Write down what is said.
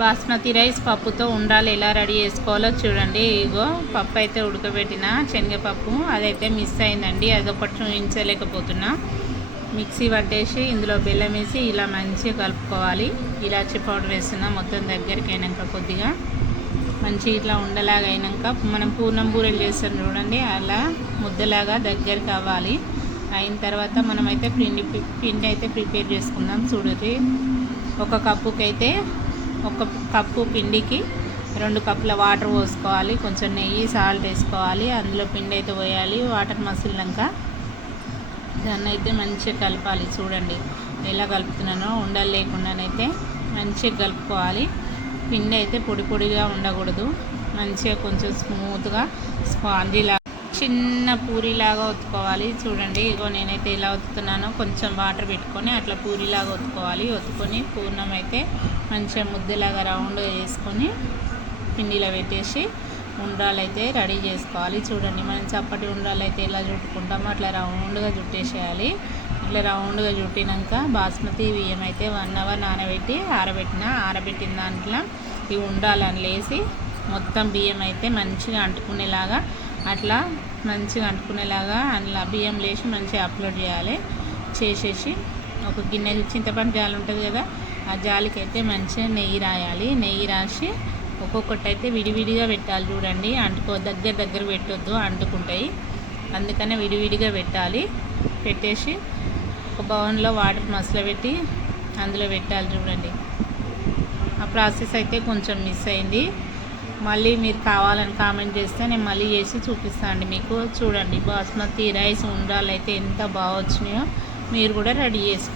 Basmati rice పప్పుతో ఉండాలి ఎలా రెడీ చేసుకోవాలో చూడండి. ఇగో పప్పు అయితే ఉడకబెట్టిన శనగపప్పు అదైతే మిస్ అయిందండి. అదొకటి చూపించలేకపోతున్నా మిక్సీ పట్టేసి ఇందులో బెల్లం వేసి ఇలా మంచిగా కలుపుకోవాలి. ఇలాచి పౌడర్ వేస్తున్నా మొత్తం దగ్గరికి అయినాక కొద్దిగా. మంచి ఇట్లా ఉండలాగా అయినాక మనం పూర్ణం బూరెలు చేస్తాం చూడండి అలా ముద్దలాగా దగ్గరికి అవ్వాలి. అయిన తర్వాత మనమైతే పిండి పిండి అయితే ప్రిపేర్ చేసుకుందాం చూడండి. ఒక కప్పుకి అయితే ఒక కప్పు పిండికి రెండు కప్పుల వాటర్ పోసుకోవాలి. కొంచెం నెయ్యి సాల్ట్ వేసుకోవాలి. అందులో పిండి అయితే పోయాలి. వాటర్ మసిలినాక దాన్ని అయితే మంచిగా కలపాలి. చూడండి ఎలా కలుపుతున్నానో. ఉండలు లేకుండానైతే మంచిగా కలుపుకోవాలి. పిండి అయితే పొడి పొడిగా ఉండకూడదు. మంచిగా కొంచెం స్మూత్గా స్పాంజీలా చిన్న పూరిలాగా ఒత్తుకోవాలి. చూడండి ఇగో నేనైతే ఇలా ఒత్తుతున్నాను. కొంచెం వాటర్ పెట్టుకొని అట్లా పూరిలాగా ఒత్తుకోవాలి. ఒత్తుకొని పూర్ణం అయితే మంచిగా ముద్దలాగా రౌండ్గా చేసుకొని పిండిలో పెట్టేసి ఉండ్రాలు అయితే రెడీ చేసుకోవాలి. చూడండి మనం చప్పటి ఉండ్రాలు అయితే ఎలా చుట్టుకుంటామో అట్లా రౌండ్గా చుట్టేసేయాలి. ఇట్లా రౌండ్గా చుట్టినాక బాస్మతి బియ్యం అయితే వన్ అవర్ నానబెట్టి ఆరబెట్టిన ఆరబెట్టిన దాంట్లో ఈ ఉండాలని లేసి మొత్తం బియ్యం అయితే మంచిగా అంటుకునేలాగా అట్లా మంచిగా అంటుకునేలాగా అందులో బియ్యం లేచి మంచిగా అప్లోడ్ చేయాలి. చేసేసి ఒక గిన్నె చింతపండు జాలి ఉంటుంది కదా ఆ జాలికి అయితే మంచిగా నెయ్యి రాయాలి. నెయ్యి రాసి ఒక్కొక్కటి అయితే విడివిడిగా పెట్టాలి చూడండి. అంటుకో దగ్గర దగ్గర పెట్టొద్దు అంటుకుంటాయి. అందుకనే విడివిడిగా పెట్టాలి. పెట్టేసి ఒక బౌన్లో వాటర్ మసలు పెట్టి అందులో పెట్టాలి చూడండి. ఆ ప్రాసెస్ అయితే కొంచెం మిస్ అయింది. మళ్ళీ మీరు కావాలని కామెంట్ చేస్తే నేను మళ్ళీ చేసి చూపిస్తాను అండి. మీకు చూడండి బాస్మతి రైస్ ఉండాలైతే ఎంత బాగా వచ్చినాయో మీరు కూడా రెడీ చేసుకో